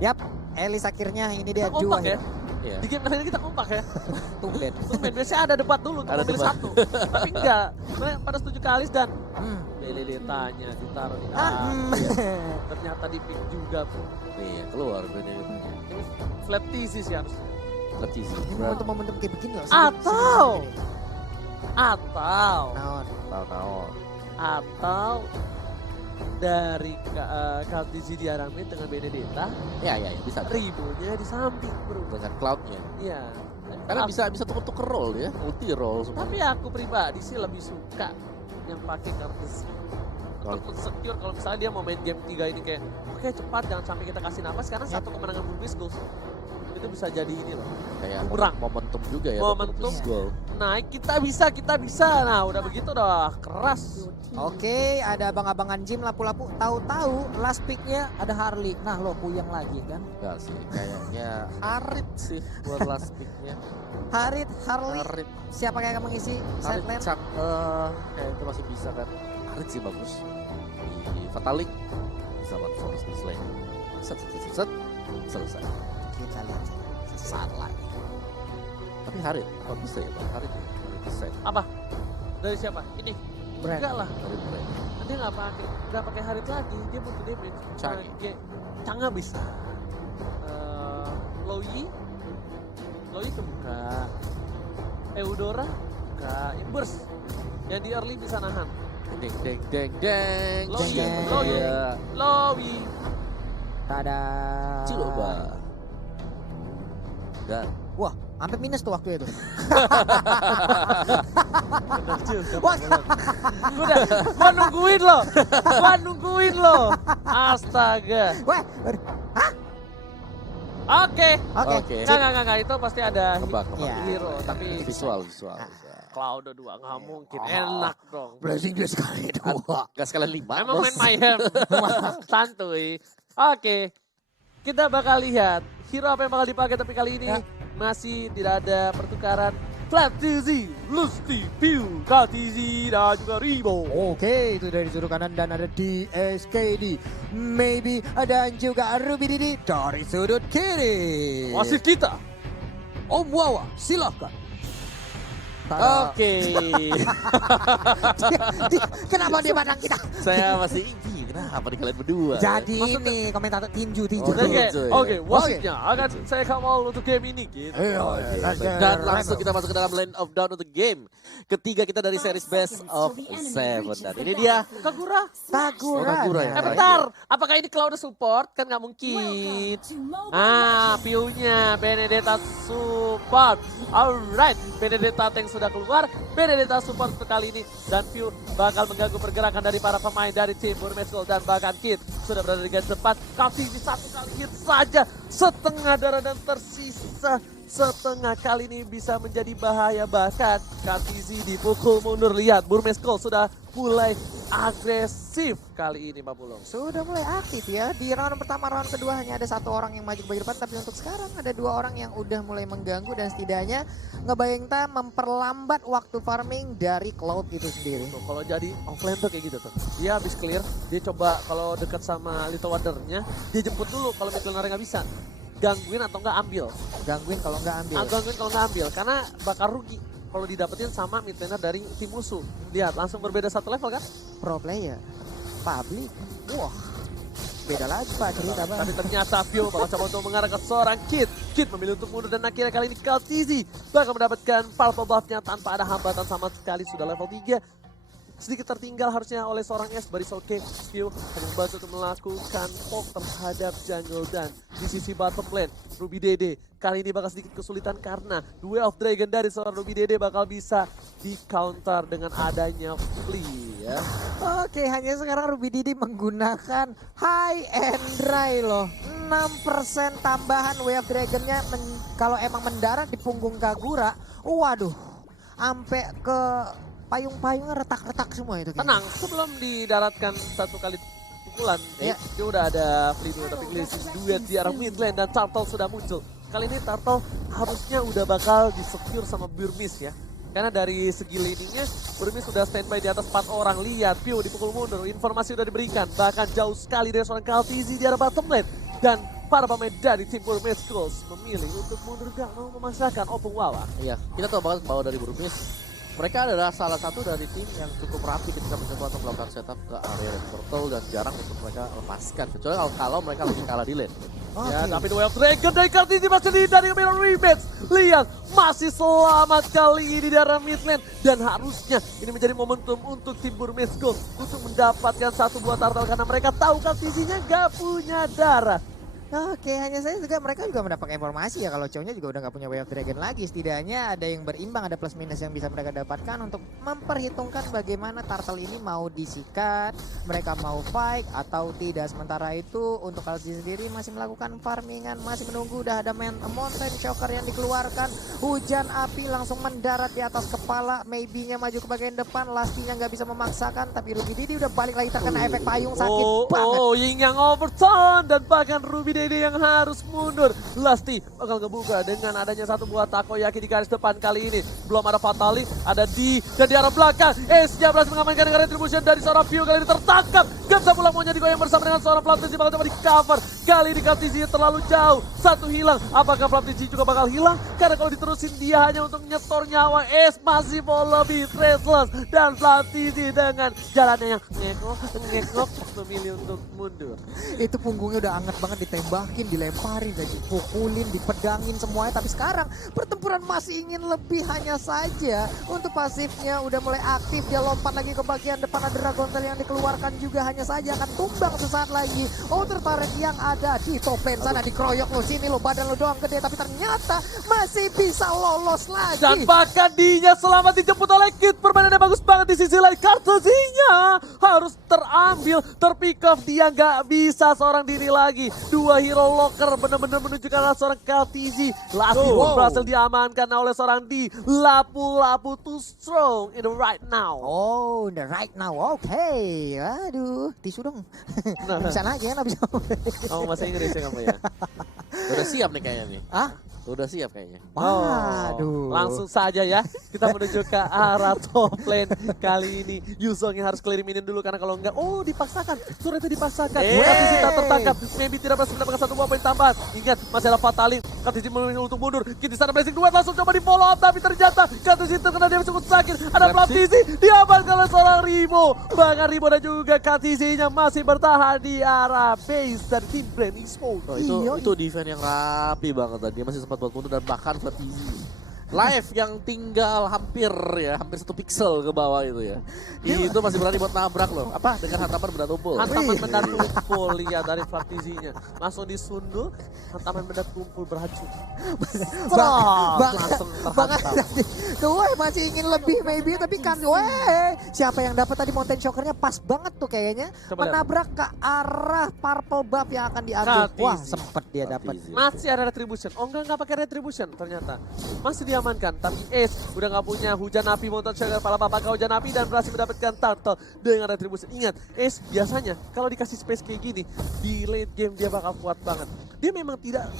Yap, Elis akhirnya ini dia Kita kompak ya. Iya. Di game kali ini kita kompak ya. Tumben. Tumben, biasanya ada debat dulu untuk Ada memilih debat. satu. Tapi enggak, mereka pada setuju ke Alis dan Hmm. Benedetta-nya ditaruh di Ah, A. hmm. Ternyata di pick juga. Iya, keluar Benedetta-nya. Ini flat TC sih harusnya. Lebih sih. Ini momentum-momentum kayak begini loh. Atau- Atau Tahun-tahun. dari Kaltizi diaramin dengan Benedetta, Ya, bisa. ribunya di samping bro. Dengan cloud-nya. Iya. Karena bisa tuker-tuker roll ya, multi roll semua. Tapi aku pribadi sih lebih suka yang pakai Kaltizi. Untuk secure kalau misalnya dia mau main game 3 ini kayak oke cepat jangan sampai kita kasih napas karena satu kemenangan Bulbis goals itu bisa jadi ini loh. Kayak Kurang. momentum juga ya. Momentum. Goal. Naik kita bisa. Nah udah begitu dah keras. Oke, ada abang-abangan gym lapu-lapu. Tahu-tahu last picknya ada Harley. Nah lo puyeng lagi kan. Enggak sih, kayaknya Harit sih buat last pick-nya. Harley, Harit. siapa kayak mengisi Harit sideline? kayak itu masih bisa kan. Harit sih bagus. Di Fatalik bisa buat Forest di Slay. Set, selesai. Kita lihat sesaat lagi. Tapi Harit, apa bisa ya Bang? Harit ya? Harit bisa ya? Apa? Dari siapa? Ini? Brand. Enggak lah. Harit Brand. Dia nggak pakai Harit lagi. Dia butuh damage. Changi. Canga bisa. Loyi kebuka. Eudora buka. Imbers. Yang di early bisa nahan. Deng. Loyi. Deng. Loyi. Tada. Coba. Dan Wah, sampai minus tuh waktu itu. Bener juga. Wah. Gua nungguin lo. Astaga. Wah, Oke. oke. Enggak. Itu pasti ada kebak. Iya. hero. Tapi Visual. Cloud 2 nggak mungkin. Enak dong. Blazing dia sekali dua. Gak sekalian 5. Emang main Mayhem. Santuy. Oke. Kita bakal lihat hero apa yang bakal dipakai tapi kali ini masih tidak ada pertukaran. Flat TZ, Lusty, Pew, KTZ dan juga Ribo. Oke, itu dari sudut kanan dan ada DSKD. Maybe dan juga Ruby Didi dari sudut kiri. Wasit kita. Om Wawa, silahkan. Tada. Oke. Kenapa dia pandang kita? Saya masih kenapa nih kalian berdua? Jadi Maksudnya- ini komentator tinju. Oke, wasitnya akan saya kawal untuk game ini gitu. Dan langsung kita masuk ke dalam Land of Dawn untuk game ketiga kita dari series Best of Seven. Dan ini dia Kagura. Kagura ya. Bentar, apakah ini Cloud support? Kan nggak mungkin. Piunya Benedetta support. Alright, Benedetta tank sudah keluar. Benedetta support untuk kali ini. Dan Piu bakal mengganggu pergerakan dari para pemain dari tim Burmese Gold. Dan bahkan Kid sudah berada di garis depan. Kasih di satu kali hit saja. Setengah darah dan tersisa setengah kali ini bisa menjadi bahaya. Bahkan Kartizi dipukul mundur. Lihat Burmese Gold sudah mulai agresif kali ini Pak Pulung. Sudah mulai aktif ya. Di round pertama, round kedua hanya ada satu orang yang maju ke bagian depan. Tapi untuk sekarang ada dua orang yang udah mulai mengganggu. Dan setidaknya ngebayangin memperlambat waktu farming dari Cloud itu sendiri. Tuh, kalau jadi offline tuh kayak gitu tuh. Dia habis clear, dia coba kalau dekat sama Little Wonder-nya, dia jemput dulu kalau mid laner nggak bisa. Gangguin atau enggak ambil. Gangguin kalau nggak ambil. Gangguin kalau nggak ambil, karena bakal rugi kalau didapetin sama mid laner dari tim musuh. Lihat, langsung berbeda satu level kan? Pro player. Public. Wah. Beda lagi Pak cerita Bang. Tapi ternyata Pio bakal coba untuk mengarah ke seorang Kid. Kid memilih untuk mundur dan akhirnya kali ini Kaltizi bakal mendapatkan powerful buff-nya tanpa ada hambatan sama sekali. Sudah level 3. Sedikit tertinggal harusnya oleh seorang S. But it's okay. Pio hanya membantu untuk melakukan poke terhadap jungle. Dan di sisi bottom lane, Ruby Dede kali ini bakal sedikit kesulitan karena Duel of Dragon dari seorang Ruby Dede bakal bisa di counter dengan adanya Flea ya. Oke, hanya sekarang Ruby Didi menggunakan high and dry loh. 6% tambahan Way of Dragon-nya kalau emang mendarat di punggung Kagura. Waduh, sampai ke payung-payungnya retak-retak semua itu. Tenang, sebelum didaratkan satu kali pukulan, Iya. dia udah ada Flea dulu, tapi Glacius duet di arah mid lane dan Turtle sudah muncul. Kali ini Turtle harusnya udah bakal di-secure sama Burmese ya. Karena dari segi laning-nya, Burmese sudah standby di atas 4 orang. Lihat, Pio dipukul mundur, informasi udah diberikan. Bahkan jauh sekali dari seorang Kaltizi di arah bottom lane. Dan para pemain dari tim Burmese Schools memilih untuk mundur gak mau memaksakan Opung Wawa. Iya, kita tahu banget bahwa dari Burmese mereka adalah salah satu dari tim yang cukup rapi ketika mencoba untuk melakukan setup ke area Red Portal dan jarang untuk mereka lepaskan. Kecuali kalau mereka lagi kalah di lane. Ya, tapi The Way of Dragon dari Kartini masih dari Mirror Rematch. Lihat, masih selamat kali ini di daerah mid lane. Dan harusnya ini menjadi momentum untuk tim Burmese Schools untuk mendapatkan satu buah turtle karena mereka tahu Kartisinya gak punya darah. Oke, hanya saya juga mereka juga mendapatkan informasi ya kalau cowoknya juga udah nggak punya Way of Dragon lagi. Setidaknya ada yang berimbang, ada plus minus yang bisa mereka dapatkan untuk memperhitungkan bagaimana turtle ini mau disikat, mereka mau fight atau tidak. Sementara itu untuk Kalsi sendiri masih melakukan farmingan, masih menunggu. Udah ada mountain shocker yang dikeluarkan, hujan api langsung mendarat di atas kepala. Maybe-nya maju ke bagian depan, Lastinya nggak bisa memaksakan, tapi Ruby Didi udah balik lagi terkena efek payung, sakit banget. Oh, Ying yang overturn dan bahkan Ruby Dede yang harus mundur. Lasti bakal ngebuka dengan adanya satu buah takoyaki di garis depan kali ini. Belum ada Fatali, ada di dan di arah belakang. Ace-nya berhasil mengamankan dengan retribution dari seorang Pio kali ini tertangkap. Gak bisa pulang maunya digoyang bersama dengan seorang Flaptisi bakal coba di cover. Kali ini Flaptisi terlalu jauh. Satu hilang. Apakah Flaptisi juga bakal hilang? Karena kalau diterusin dia hanya untuk nyetor nyawa. Ace masih mau lebih traceless. Dan Flaptisi dengan jalannya yang ngekok memilih untuk mundur. Itu punggungnya udah anget banget, ditembakin, dilemparin, dipukulin, dipedangin semuanya. Tapi sekarang pertempuran masih ingin lebih, hanya saja untuk pasifnya udah mulai aktif. Dia lompat lagi ke bagian depan, ada Dragon Tail yang dikeluarkan juga, hanya saja akan tumbang sesaat lagi. Outer turret yang ada di top lane sana, dikeroyok lo, sini lo, badan lo doang gede, tapi ternyata masih bisa lolos lagi. Dan bahkan Dinya selamat dijemput oleh Kid. Permainannya bagus banget di sisi lain. Kartusinya harus terambil, terpick off. Dia nggak bisa seorang diri lagi. Dua hero locker benar-benar menunjukkan arah seorang Kaltizi. Lasti berhasil diamankan oleh seorang di Lapu-Lapu too strong in the right now. Oh, the right now, oke. Aduh, tisu dong. Bisa aja ya, bisa. Kamu bahasa Inggris ya kamu ya? Udah siap nih kayaknya nih. Ah? Udah siap kayaknya. Waduh. Langsung saja ya, kita menuju ke arah top lane kali ini. Yuzong yang harus clear minion dulu karena kalau enggak, oh dipaksakan, turretnya dipaksakan. Katisi tak tertangkap, maybe tidak berhasil mendapatkan satu buah poin tambahan. Ingat, masih ada Fataling. Katisi memilih untuk mundur. Kita sana blessing duet langsung coba di follow up, tapi ternyata Katisi terkena dia cukup sakit. Ada Flaptisi, diamankan oleh seorang Rimo. Bahkan Rimo dan juga Katisinya masih bertahan di arah base dari tim Brand Esports. Oh, itu defense yang rapi banget tadi. Dia masih sempat buat mundur dan bahkan Flaptisi live yang tinggal hampir 1 pixel ke bawah itu ya. Itu masih berani buat nabrak loh. Apa? Dengan hantaman benda tumpul. Hantaman benda tumpul lihat dari Flaptisinya. Langsung disundul, hantaman benda tumpul beracun. Langsung terhantam. Tuh, masih ingin lebih maybe, tapi kan siapa yang dapat tadi mountain shockernya pas banget tuh kayaknya. Coba menabrak ke arah purple buff yang akan diambil. Kaltisi. Wah, sempet dia dapat. Masih ada retribution. Oh enggak pakai retribution ternyata. Masih diamankan, tapi Ace udah nggak punya hujan api mountain shocker kepala bapak hujan api dan berhasil mendapatkan turtle dengan retribution. Ingat, Ace biasanya kalau dikasih space kayak gini di late game dia bakal kuat banget. Dia memang tidak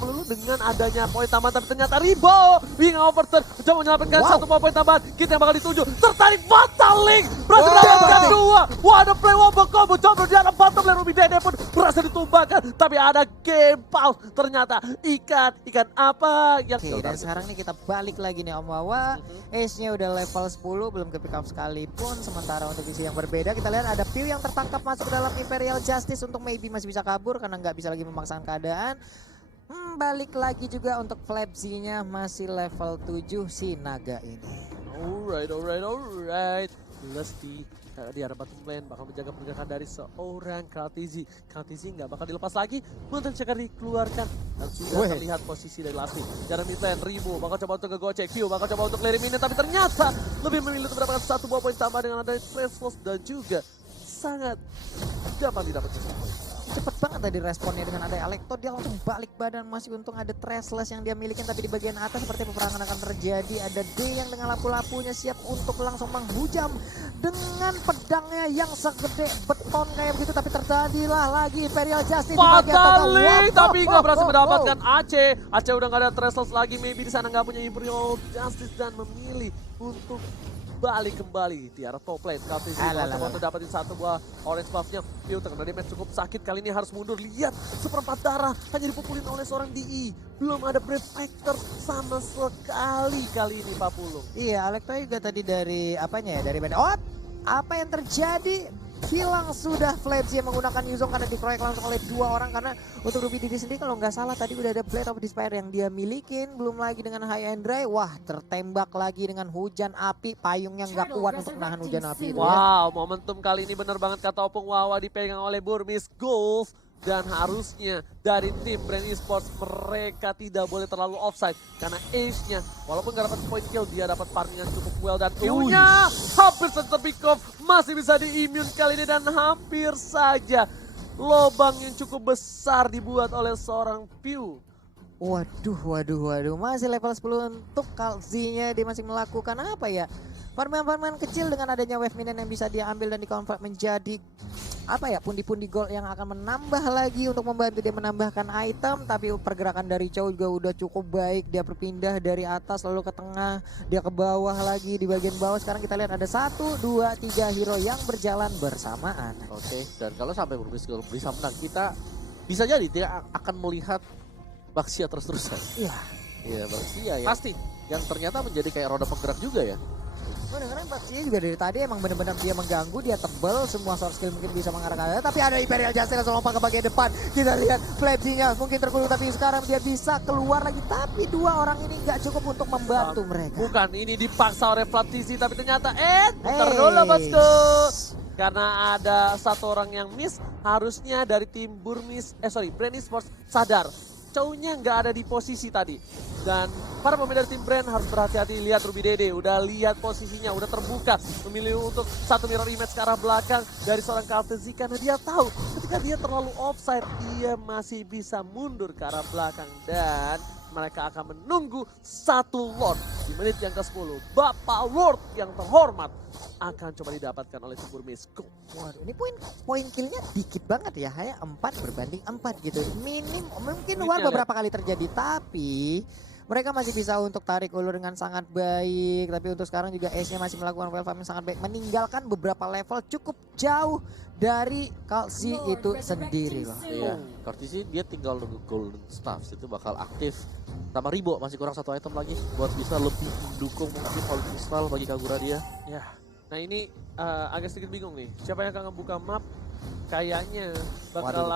melulu dengan adanya poin tambahan, tapi ternyata Ribo wing overturn coba menyelamatkan satu poin tambahan. Kita yang bakal dituju, tertarik Fataling berhasil mendapatkan dua. Wah, ada play wobble combo, coba di arah bottom lane. Ruby Dede pun berhasil ditumbangkan, tapi ada game pause. Ternyata ikan apa yang Oke, dan sekarang nih kita balik lagi nih Om Wawa. Ace-nya udah level 10, belum ke pick up sekalipun. Sementara untuk visi yang berbeda, kita lihat ada Pew yang tertangkap masuk ke dalam Imperial Justice untuk maybe masih bisa kabur karena nggak bisa lagi memaksakan keadaan. Balik lagi juga untuk Flapsy-nya masih level 7 si naga ini. Alright. Lasti di arah bottom lane bakal menjaga pergerakan dari seorang Kaltizi. Kaltizi nggak bakal dilepas lagi. Mountain Shocker dikeluarkan dan sudah terlihat posisi dari Lasti. Jalan mid lane, Rimo bakal coba untuk ngegocek, Q bakal coba untuk clear minion, tapi ternyata lebih memilih untuk mendapatkan satu buah poin tambah dengan adanya Trace Loss dan juga sangat gampang didapatkan. Cepet banget tadi responnya dengan ada Alekto, dia langsung balik badan. Masih untung ada Traceless yang dia miliki, tapi di bagian atas seperti peperangan akan terjadi. Ada D yang dengan lapu-lapunya siap untuk langsung menghujam dengan pedangnya yang segede beton kayak begitu, tapi terjadilah lagi Imperial Justice di bagian tengah. Fataling, tapi nggak berhasil mendapatkan Aceh. Aceh udah nggak ada Traceless lagi, maybe di sana nggak punya Imperial Justice dan memilih untuk berbalik kembali di arah top lane. Kaltisi coba untuk dapetin satu buah orange buff-nya. Piu terkena damage cukup sakit, kali ini harus mundur. Lihat, seperempat darah hanya dipukulin oleh seorang DI. Belum ada Brave Factor sama sekali kali ini Pak Pulung. Iya, Alektoy juga tadi dari apanya ya, dari bandar. Oh, apa yang terjadi? Hilang sudah Flames yang menggunakan Yuzong karena dikeroyok langsung oleh 2 orang. Karena untuk Ruby Didi sendiri kalau nggak salah tadi udah ada Blade of Despair yang dia milikin. Belum lagi dengan High and Dry, wah tertembak lagi dengan hujan api. Payungnya nggak kuat untuk menahan hujan api itu ya. Wow, momentum kali ini benar banget kata Opung Wawa, dipegang oleh Burmese Golf. Dan harusnya dari tim Brand Esports mereka tidak boleh terlalu offside. Karena Ace-nya walaupun gak dapat point kill, dia dapat farming yang cukup well. Dan Piu-nya hampir saja terpick off, masih bisa di-immune kali ini. Dan hampir saja lobang yang cukup besar dibuat oleh seorang Piu. Waduh. Masih level 10 untuk Kalzinya. Dia masih melakukan apa ya? Farman-farman kecil dengan adanya wave minion yang bisa dia ambil dan di-convert menjadi apa ya, pundi-pundi gold yang akan menambah lagi untuk membantu dia menambahkan item. Tapi pergerakan dari Chow juga udah cukup baik. Dia berpindah dari atas lalu ke tengah, dia ke bawah lagi, di bagian bawah. Sekarang kita lihat ada 1, 2, 3 hero yang berjalan bersamaan. Oke, dan kalau sampai Burmese Gold bisa menang, kita bisa jadi tidak akan melihat Baxia terus-terusan. Iya, Baxia ya. Pasti. Yang ternyata menjadi kayak roda penggerak juga ya. Gue dengerin Baxia juga dari tadi emang bener-bener dia mengganggu, dia tebel, semua source skill mungkin bisa mengarah ke arah. Tapi ada Imperial Justice langsung lompat ke bagian depan. Kita lihat Flaps-nya mungkin terkulung, tapi sekarang dia bisa keluar lagi. Tapi 2 orang ini nggak cukup untuk membantu mereka. Bukan, ini dipaksa oleh Flatisi, tapi ternyata bentar dulu bosku. Karena ada 1 orang yang miss, harusnya dari tim Brand Esports sadar. Chow-nya nggak ada di posisi tadi. Dan para pemain dari tim Brand harus berhati-hati. Lihat Ruby Dede, udah lihat posisinya, udah terbuka. Memilih untuk 1 mirror image ke arah belakang dari seorang Kaltezi. Karena dia tahu ketika dia terlalu offside, dia masih bisa mundur ke arah belakang. Dan mereka akan menunggu 1 Lord di menit yang ke-10. Bapak Lord yang terhormat akan coba didapatkan oleh tim Burmese Gold. Waduh, ini poin killnya dikit banget ya, hanya 4 berbanding 4 gitu. Minim, mungkin beberapa kali terjadi, tapi mereka masih bisa untuk tarik ulur dengan sangat baik. Tapi untuk sekarang juga Ace-nya masih melakukan well farming sangat baik, meninggalkan beberapa level cukup jauh dari Kalsi itu sendiri loh. Iya, Kalsi dia tinggal nunggu Golden Staffs itu bakal aktif. Sama Ribo masih kurang 1 item lagi buat bisa lebih mendukung mungkin Holy Crystal bagi Kagura dia. Ya, nah ini agak sedikit bingung nih. Siapa yang akan ngebuka map? Kayaknya bakal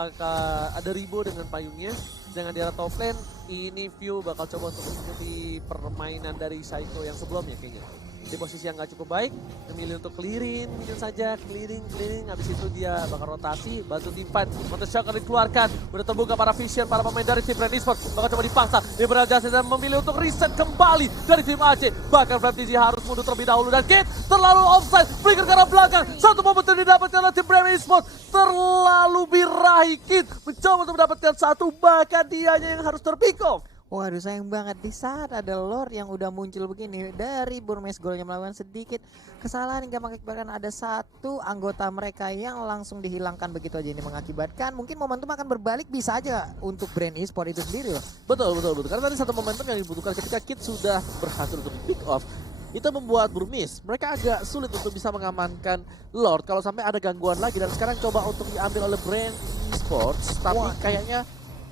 ada Ribo dengan payungnya. Dengan di arah top lane, ini View bakal coba untuk mengikuti permainan dari Saito yang sebelumnya kayaknya. Di posisi yang gak cukup baik, memilih untuk clearing mungkin saja, clearing, habis itu dia bakal rotasi, bantu tim fight. Counter shock dikeluarkan, udah terbuka para vision, para pemain dari tim Brand Esports, bakal coba dipaksa, dia berhasil dan memilih untuk reset kembali dari tim AC. Bahkan Flaps harus mundur terlebih dahulu dan Kit terlalu offside, flicker ke arah belakang, satu momentum didapatkan oleh tim Brand Esports, terlalu birahi. Kit mencoba untuk mendapatkan 1, bahkan dianya yang harus terpick off. Waduh, sayang banget di saat ada Lord yang udah muncul begini dari Burmese Gold yang melakukan sedikit kesalahan hingga mengakibatkan ada 1 anggota mereka yang langsung dihilangkan begitu aja. Ini mengakibatkan mungkin momentum akan berbalik bisa aja untuk Brand Esports itu sendiri loh. Betul. Karena tadi 1 momentum yang dibutuhkan ketika Kit sudah berhasil untuk pick off. Itu membuat Burmese mereka agak sulit untuk bisa mengamankan Lord kalau sampai ada gangguan lagi. Dan sekarang coba untuk diambil oleh Brand Esports, tapi kayaknya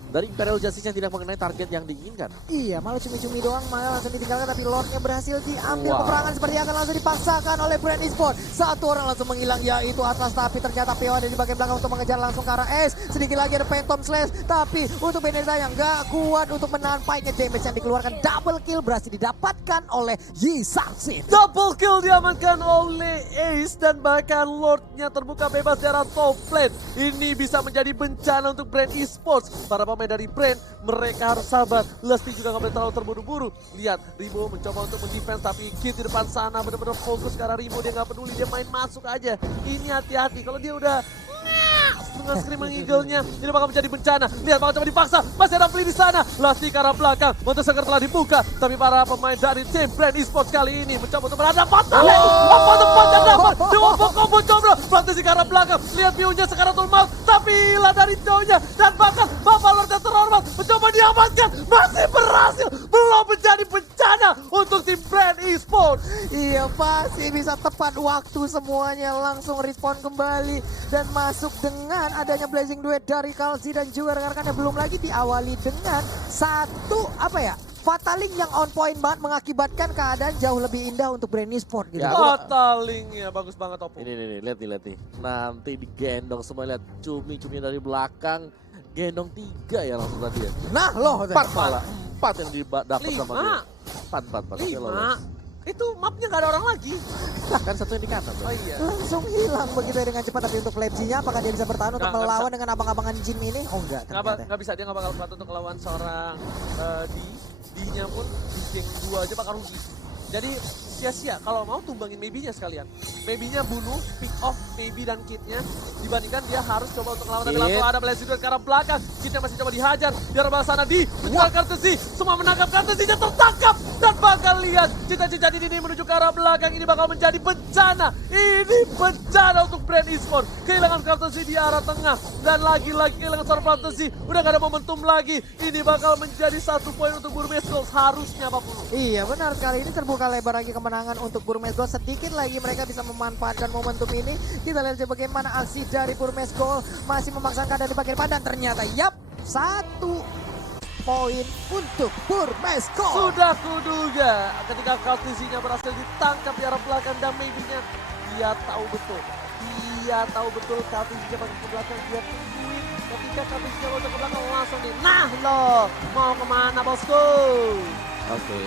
dari Imperial Justice yang tidak mengenai target yang diinginkan. Iya, malah cumi-cumi doang, malah langsung ditinggalkan, tapi Lordnya berhasil diambil. Peperangan seperti akan langsung dipaksakan oleh Brand Esports. 1 orang langsung menghilang, yaitu Atlas, tapi ternyata PO ada di bagian belakang untuk mengejar langsung ke arah S. Sedikit lagi ada Phantom Slash, tapi untuk Benedetta yang gak kuat untuk menahan fight-nya. Damage yang dikeluarkan, double kill berhasil didapatkan oleh Yi Sang-sin. Double kill diamankan oleh Ace dan bahkan Lordnya terbuka bebas di arah top lane. Ini bisa menjadi bencana untuk Brand Esports. Para pemain dari Brand, mereka harus sabar. Lesti juga nggak boleh terlalu terburu-buru. Lihat, Ribo mencoba untuk mendefense, tapi Kit di depan sana benar-benar fokus ke arah Ribo. Dia nggak peduli, dia main masuk aja. Ini hati-hati, kalau dia udah setengah screaming eagle-nya, ini bakal menjadi bencana. Lihat, bakal coba dipaksa, masih ada Fli di sana. Lesti ke arah belakang, Montesaker telah dibuka, tapi para pemain dari tim Brand Esports kali ini mencoba untuk berhadapan. Apa tempatnya dapat? Dewa Combo coba, praktisi ke arah belakang. Lihat view-nya sekarang turun, tapi hilang dari jauhnya. Dan bahkan Bapak Lord yang terhormat mencoba diamankan, masih berhasil. Belum menjadi bencana untuk tim Brand Esports. Iya pasti bisa tepat waktu semuanya langsung respon kembali dan masuk dengan adanya blazing duet dari Kalsi dan juga rekan-rekannya. Belum lagi diawali dengan satu Fataling yang on point banget mengakibatkan keadaan jauh lebih indah untuk Brand Esport gitu. Ya, Batalingnya bagus banget Oppo. Ini lihat nih. Nanti digendong semua, lihat cumi-cumi dari belakang. Gendong 3 ya langsung tadi ya. Nah loh. 4 malah. 4 yang didapat sama dia. 4. 5. Itu mapnya gak ada orang lagi. Kan satu yang di kanan. Oh iya. Langsung hilang begitu ya dengan cepat. Tapi untuk Lepsinya apakah dia bisa bertahan untuk Nggak melawan bisa. dengan abang-abangan Jim ini? Oh enggak ternyata. Nggak bisa, dia nggak bakal kuat untuk lawan seorang D-nya pun di geng 2 aja bakal rugi. Jadi sia-sia kalau mau tumbangin maybe-nya sekalian. Maybe-nya bunuh, pick off maybe dan Kid-nya. Dibandingkan dia harus coba untuk lawan. Tapi langsung ada blessing duet ke arah belakang. Kid-nya masih coba dihajar. Di arah sana di menjual Kartusi. Semua menangkap Kartusinya tertangkap. Dan bakal lihat cita-cita ini menuju ke arah belakang. Ini bakal menjadi bencana. Ini bencana untuk Brand Esport. Kehilangan Kartusi di arah tengah. Dan lagi-lagi kehilangan seorang Kartusi. Udah gak ada momentum lagi. Ini bakal menjadi 1 poin untuk Burmes Gold. Harusnya apapun. Iya benar sekali, ini terbuka lebar lagi kemenangan untuk Burmes Gold. Sedikit lagi mereka bisa memanfaatkan momentum ini. Kita lihat saja bagaimana aksi dari Burmes Gold masih memaksakan keadaan di bagian depan. Dan ternyata 1 poin untuk Burmes Gold. Sudah kuduga ketika Kartusinya berhasil ditangkap di arah belakang dan maybe-nya dia tahu betul. Dia tahu betul Kartusinya balik ke belakang, dia tungguin. Ketika Kartusinya loncat ke belakang langsung nih. Nah loh, mau kemana bosku? Oke.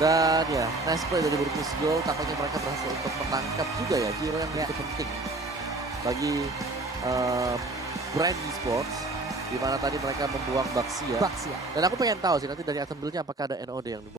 Dan ya, nice play dari Burmes Gold. Tampaknya mereka berhasil untuk menangkap juga ya hero yang begitu penting bagi Brand Esports. Di mana tadi mereka membuang Baxia. Baxia. Dan aku pengen tahu sih nanti dari item build-nya apakah ada NOD yang